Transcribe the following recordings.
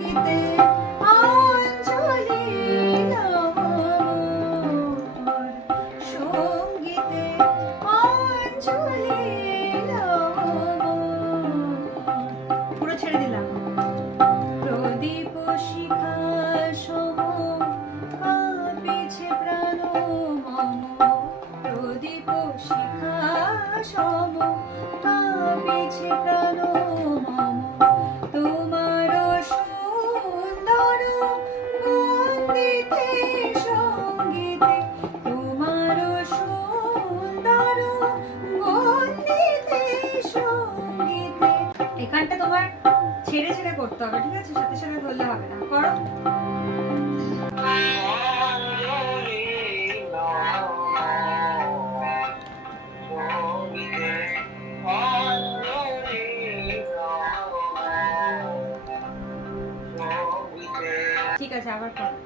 গীতে অঞ্জলি নমঃ, সঙ্গীতে অঞ্জলি নমঃ। পুরো ছেড়ে দিলাম। প্রদীপ শিখা সম কাঁপিছে প্রাণ মম, প্রদীপ শিখা সম কাঁপিছে প্রাণ মম, তোমার সুন্দর বন্দিতে সঙ্গীতে, তোমার সুন্দর বন্দিতে সঙ্গীতে। এখানটা তোমার ছেড়ে ছেড়ে করতে হবে, ঠিক আছে? সাথে সাথে ধরলে হবে না, করো। ঠিক আছে, আবার করো।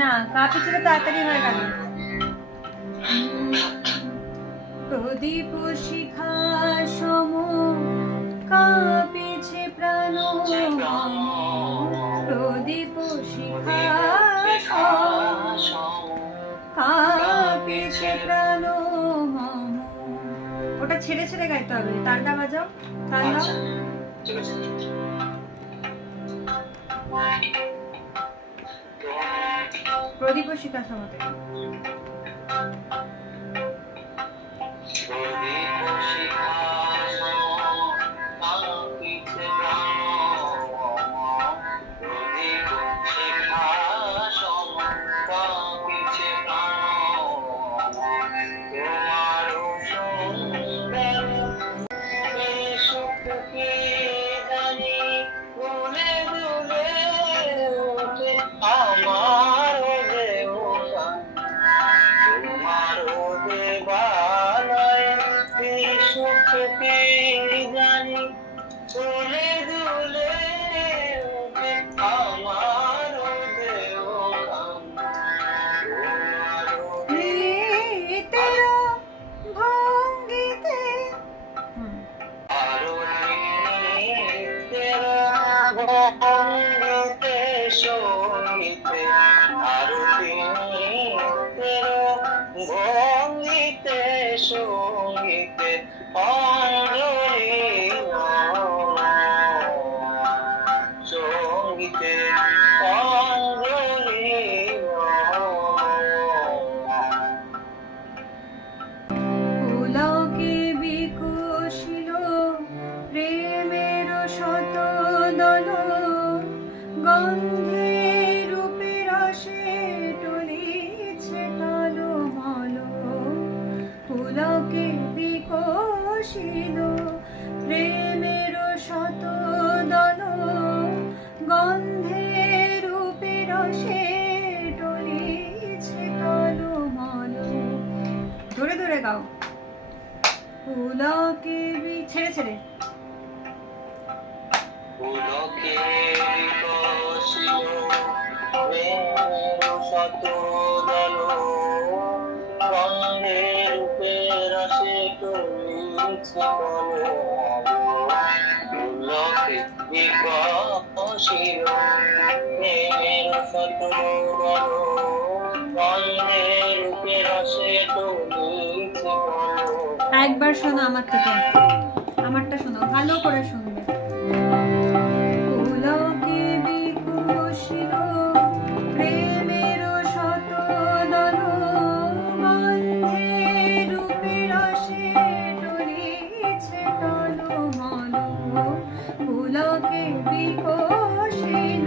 না, কাঁপিছে তাড়াতাড়ি হয়ে গেল। প্রদীপ শিখা সম কাঁপিছে প্রাণ মম, প্রদীপ শিখা সম কাঁপিছে প্রাণ মম। ওটা ছেড়ে ছেড়ে গাইতে হবে। তালটা বাজাও, তাল দাও। প্রদীপ শিখা সমতে সঙ্গীতে অঞ্জলি সঙ্গীতে অঞ্জলি। পুলকে বিকশিল প্রেমের শত দল, গন্ধে রূপে রসে টলিছে টলমল। পুলকে বিকশিল প্রেমের শত দল, গন্ধে রূপে রসে টলিছে টলমল। ধরে ধরে গাও। পুলকে ছেড়ে ছেড়ে। পুলকে বিকশিল প্রেমের শত দল, গন্ধে রূপে রসে টলিছে টলমল। পুলকে বিকশিল প্রেমের শত দল, গন্ধে রূপে রসে টলিছে টলমল। একবার শোনো আমার থেকে, আমারটা শোনো, ভালো করে শুনবে। পুলকে বিকশিল প্রেমের শত দল, গন্ধে রূপে রসে টলিছে টলমল। পুলকে বিকশিল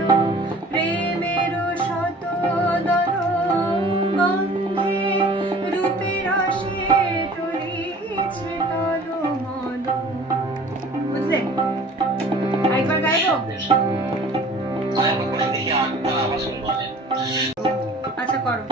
প্রেমের শত দল, গন্ধে রূপে রসে টলিছে টলমল। আছে? আরেকবার গাইবো? আরেকবার করে দেখি, আবার শুনবো। আচ্ছা করো।